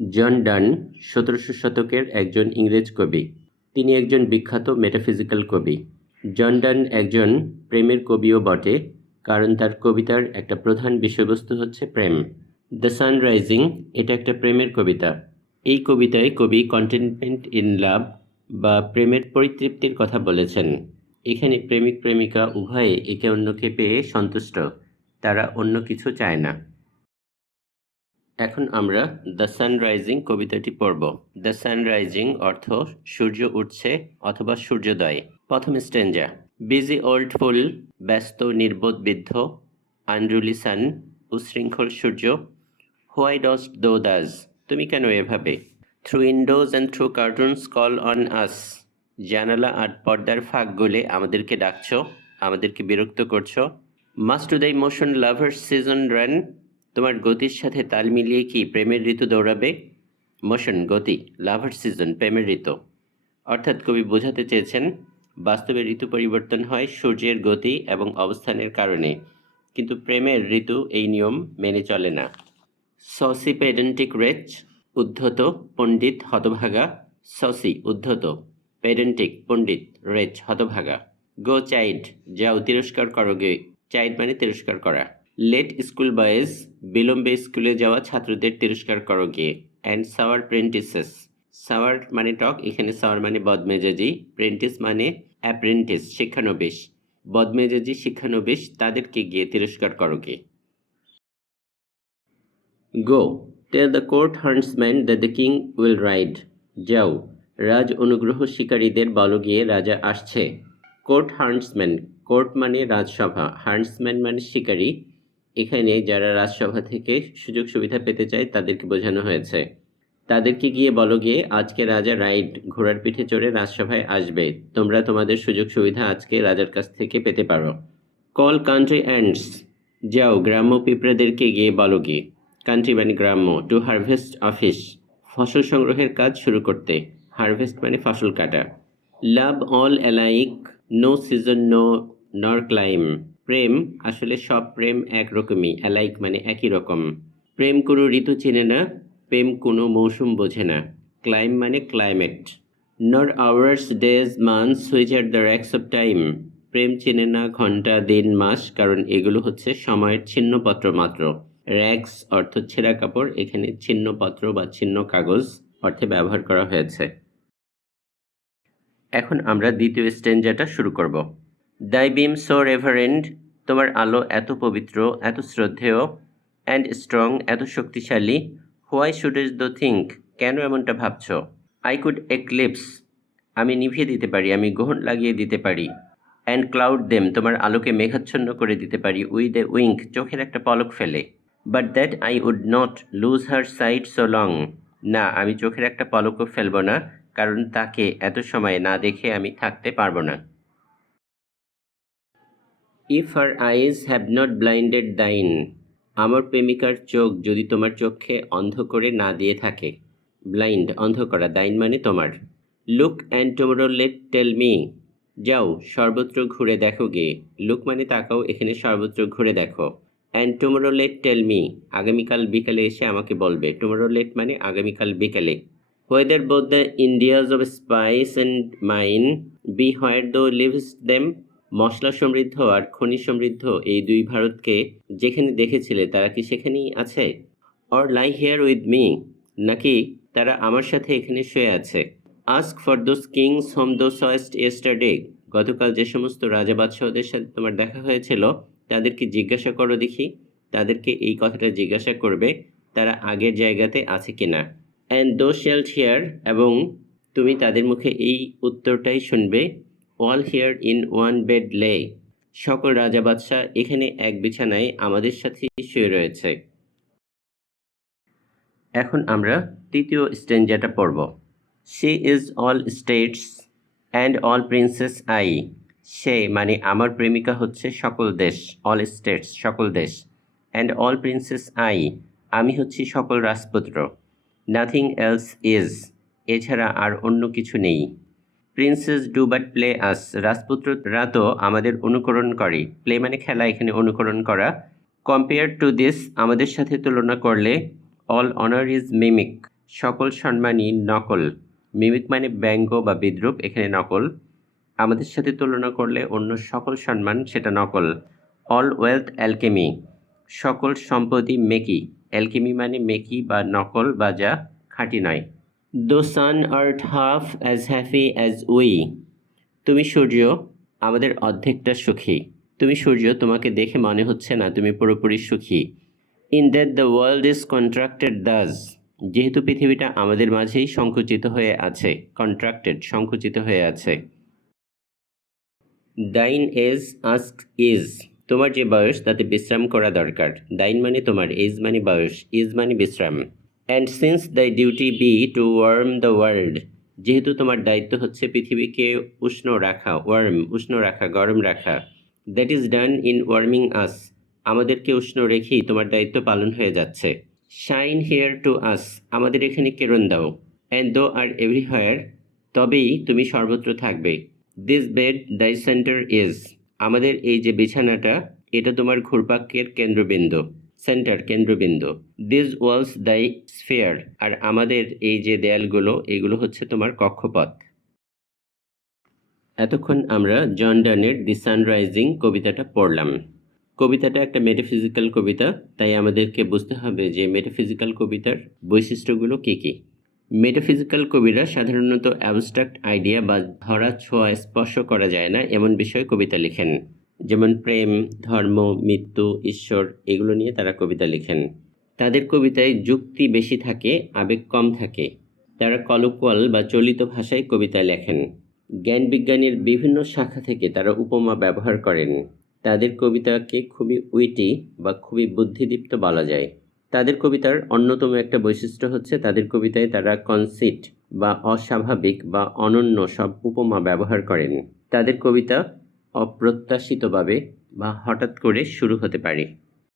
জন ডান 1700 শতকের একজন ইংরেজ কবি। তিনি একজন বিখ্যাত মেটাফিজিক্যাল কবি। জন ডান একজন প্রেমের কবিও বটে, কারণ তার কবিতার একটা প্রধান বিষয়বস্তু হচ্ছে প্রেম। দ্য সানরাইজিং এটা একটা প্রেমের কবিতা। এই কবিতায় কবি কন্টেন্টমেন্ট ইন লাভ বা প্রেমের পরিতৃপ্তির কথা বলেছেন। এখানে প্রেমিক প্রেমিকা উভয়ে একে অন্যকে পেয়ে সন্তুষ্ট, তারা অন্য কিছু চায় না। এখন আমরা দ্য সানরাইজিং কবিতাটি পড়ব। দ্য সানরাইজিং অর্থ সূর্য উঠছে অথবা সূর্যোদয়। প্রথম স্ট্যাঞ্জা। বিজি ওল্ড ফুল, ব্যস্ত নির্বোধ বৃদ্ধ, আনরুলি সান, উশৃঙ্খল সূর্য, হোয়াই ডস্ট দো দাস, তুমি কেন এভাবে, through Windows and through cartoons call on আস, জানালা আর পর্দার ফাঁক গলে আমাদেরকে ডাকছো, আমাদেরকে বিরক্ত করছো। Must to the emotion lovers season run, তোমার গতির সাথে তাল মিলিয়ে কি প্রেমের ঋতু দৌড়াবে। মোশন গতি, লাভার সিজন প্রেমের ঋতু। অর্থাৎ কবি বোঝাতে চেয়েছেন বাস্তবে ঋতু পরিবর্তন হয় সূর্যের গতি এবং অবস্থানের কারণে, কিন্তু প্রেমের ঋতু এই নিয়ম মেনে চলে না। সসি পেডেন্টিক রেচ, উদ্ধত পণ্ডিত হতভাগা। সসি উদ্ধত, পেডেন্টিক পণ্ডিত, রেচ হতভাগা। গো চাইল্ড, যাও তিরস্কার করো গে, চাইল্ড মানে তিরস্কার করা। লেট স্কুল বয়েজ, বিলম্বে স্কুলে যাওয়া ছাত্রদের তিরস্কার করো গিয়ে। অ্যান্ড সাওয়ার প্রেন্টিসেস, সাওয়ার মানে টক, এখানে সাওয়ার মানে বদমেজাজি, প্রেন্টিস মানে অ্যাপ্রেন্টিস শিক্ষানবিশ, বদমেজাজি শিক্ষানবিশ তাদেরকে গিয়ে তিরস্কার করো গিয়ে। Go, tell the court huntsman that the king will ride, যাও রাজ অনুগ্রহ শিকারীদের বলো গিয়ে রাজা আসছে। কোর্ট হান্টসম্যান, কোর্ট মানে রাজসভা, হান্টসম্যান মানে শিকারী। এখানে যারা রাজসভা থেকে সুযোগ সুবিধা পেতে চায় তাদেরকে বোঝানো হয়েছে। তাদেরকে গিয়ে বলো গিয়ে আজকে রাজা রাইড, ঘোড়ার পিঠে চড়ে রাজসভায় আসবে, তোমরা তোমাদের সুযোগ সুবিধা আজকে রাজার কাছ থেকে পেতে পারো। কল কান্ট্রি অ্যান্ডস, যাও গ্রাম্য পিঁপড়াদেরকে গিয়ে বলো গিয়ে। কান্ট্রি মানে গ্রাম্য। টু হারভেস্ট অফিস, ফসল সংগ্রহের কাজ শুরু করতে, হারভেস্ট মানে ফসল কাটা। Love all alike, no season knows nor clime, প্রেম আসলে সব প্রেম একরকমই, অ্যালাইক মানে একই রকম। প্রেম কোনো ঋতু চেনে না, প্রেম কোনো মৌসুম বোঝে না। ক্লাইম মানে climate. Nor hours days months which are the rags of time, প্রেম চেনে না ঘন্টা দিন মাস, কারণ এগুলো হচ্ছে সময়ের ছিন্নপত্র মাত্র। র্যাক্স অর্থ ছেঁড়া কাপড়, এখানে ছিন্নপত্র বা ছিন্ন কাগজ অর্থে ব্যবহার করা হয়েছে। এখন আমরা দ্বিতীয় স্ট্যাঞ্জাটা শুরু করব। দাই বিম সো রেভারেন্ড, তোমার আলো এত পবিত্র এত শ্রদ্ধেয়, অ্যান্ড স্ট্রং এত শক্তিশালী, হোয়াই শুডেস দো থিঙ্ক, কেন এমনটা ভাবছ। আই কুড এক্লিপস, আমি নিভিয়ে দিতে পারি, আমি গ্রহণ লাগিয়ে দিতে পারি। অ্যান্ড ক্লাউড দেম, তোমার আলোকে মেঘাচ্ছন্ন করে দিতে পারি, উইথ এ উইঙ্ক, চোখের একটা পলক ফেলে। But that I would not lose her sight so long, না আমি চোখের একটা পলকও ফেলব না, কারণ তাকে এত সময় না দেখে আমি থাকতে পারবো না। If her eyes have not blinded thine, আমার প্রেমিকার চোখ যদি তোমার চোখে অন্ধ করে না দিয়ে থাকে। ব্লাইন্ড অন্ধ করা, দাইন মানে তোমার। Look and tomorrow late tell me, যাও সর্বত্র ঘুরে দেখো গে। লুক মানে তাকাও, এখানে সর্বত্র ঘুরে দেখো। And tomorrow late tell me, আগামীকাল বিকালে এসে আমাকে বলবে। টুমরো লেট মানে আগামীকাল বিকালে। Whether both the Indias of spice and mine be where thou leav'st them, মশলা সমৃদ্ধ আর খনি সমৃদ্ধ এই দুই ভারতকে যেখানে দেখেছিলে তারা কি সেখানেই আছে। Or lie here with me, নাকি তারা আমার সাথে এখানে শুয়ে আছে। Ask for those kings whom thou saw'st yesterday, গতকাল যে সমস্ত রাজা বাদশাহদের সাথে তোমার দেখা হয়েছিল তাদেরকে জিজ্ঞাসা করো দেখি, তাদেরকে এই কথাটা জিজ্ঞাসা করবে তারা আগের জায়গাতে আছে কিনা। অ্যান্ড দো শেল্ট হিয়ার, এবং তুমি তাদের মুখে এই উত্তরটাই শুনবে। All here in one bed লে, সকল রাজা বাদশাহ এখানে এক বিছানায় আমাদের সাথে শুয়ে রয়েছে। এখন আমরা তৃতীয় স্ট্যাঞ্জাটা পড়ব। She is all states and all princes I, সে মানে আমার প্রেমিকা হচ্ছে সকল দেশ, অল স্টেটস সকল দেশ। অ্যান্ড অল প্রিন্সেস আই, আমি হচ্ছি সকল রাজপুত্র। নাথিং এলস ইজ, এছাড়া আর অন্য কিছু নেই। প্রিন্সেস ডু বাট প্লে আস, রাজপুত্ররা তো আমাদের অনুকরণ করে, প্লে মানে খেলা, এখানে অনুকরণ করা। কম্পেয়ার টু দিস, আমাদের সাথে তুলনা করলে, অল অনার ইজ মিমিক, সকল সম্মানই নকল। মিমিক মানে ব্যঙ্গ বা বিদ্রূপ, এখানে নকল। আমাদের সাথে তুলনা করলে অন্য সকল সম্মান সেটা নকল। অল ওয়েলথ অ্যালকেমি, সকল সম্পত্তি মেকি। অ্যালকেমি মানে মেকি বা নকল বা যা খাঁটি নয়। The sun art half as happy as we, তুমি সূর্য আমাদের অর্ধেকটা সুখী। তুমি সূর্য, তোমাকে দেখে মনে হচ্ছে না তুমি পুরোপুরি সুখী। In that the world is contracted Das, যেহেতু পৃথিবীটা আমাদের মাঝেই সংকুচিত হয়ে আছে। কন্ট্রাক্টেড, সংকুচিত হয়ে আছে। দাইন এজ আস্ক ইজ, তোমার যে বয়স তাতে বিশ্রাম করা দরকার। দাইন মানে তোমার, এজ মানে বয়স, ইজ মানে বিশ্রাম। And since thy duty be to warm the world, যেহেতু তোমার দায়িত্ব হচ্ছে পৃথিবীকে উষ্ণ রাখা। ওয়ার্ম উষ্ণ রাখা, গরম রাখা। That is done in warming us, আমাদেরকে উষ্ণ রেখেই তোমার দায়িত্ব পালন হয়ে যাচ্ছে। শাইন হিয়ার টু আস, আমাদের এখানে কিরণ দাও। অ্যান্ড দো আর এভরিহোয়ার, তবেই তুমি সর্বত্র থাকবে। দিস বেড দাই সেন্টার ইজ, আমাদের এই যে বিছানাটা এটা তোমার ঘুরপাকের কেন্দ্রবিন্দু। সেন্টার, কেন্দ্রবিন্দু। দিস ওয়ালস দাই স্ফিয়ার, আর আমাদের এই যে দেয়ালগুলো এগুলো হচ্ছে তোমার কক্ষপথ। এতক্ষণ আমরা জন ডানের দি সানরাইজিং কবিতাটা পড়লাম। কবিতাটা একটা মেটাফিজিক্যাল কবিতা, তাই আমাদেরকে বুঝতে হবে যে মেটাফিজিক্যাল কবিতার বৈশিষ্ট্যগুলো কী কী। মেটাফিজিক্যাল কবিরা সাধারণত অ্যাবস্ট্রাক্ট আইডিয়া বা ধরা ছোঁয়া স্পর্শ করা যায় না এমন বিষয়ে কবিতা লিখেন। যেমন প্রেম, ধর্ম, মৃত্যু, ঈশ্বর, এগুলো নিয়ে তারা কবিতা লিখেন। তাদের কবিতায় যুক্তি বেশি থাকে, আবেগ কম থাকে। তারা কলোকুয়াল বা চলিত ভাষায় কবিতা লেখেন। জ্ঞান বিজ্ঞানের বিভিন্ন শাখা থেকে তারা উপমা ব্যবহার করেন। তাদের কবিতাকে খুবই উইটি বা খুবই বুদ্ধিদীপ্ত বলা যায়। তাদের কবিতার অন্যতম একটা বৈশিষ্ট্য হচ্ছে তাদের কবিতায় তারা কনসিট বা অস্বাভাবিক বা অনন্য সব উপমা ব্যবহার করেন। তাদের কবিতা অপ্রত্যাশিতভাবে বা হঠাৎ করে শুরু হতে পারে।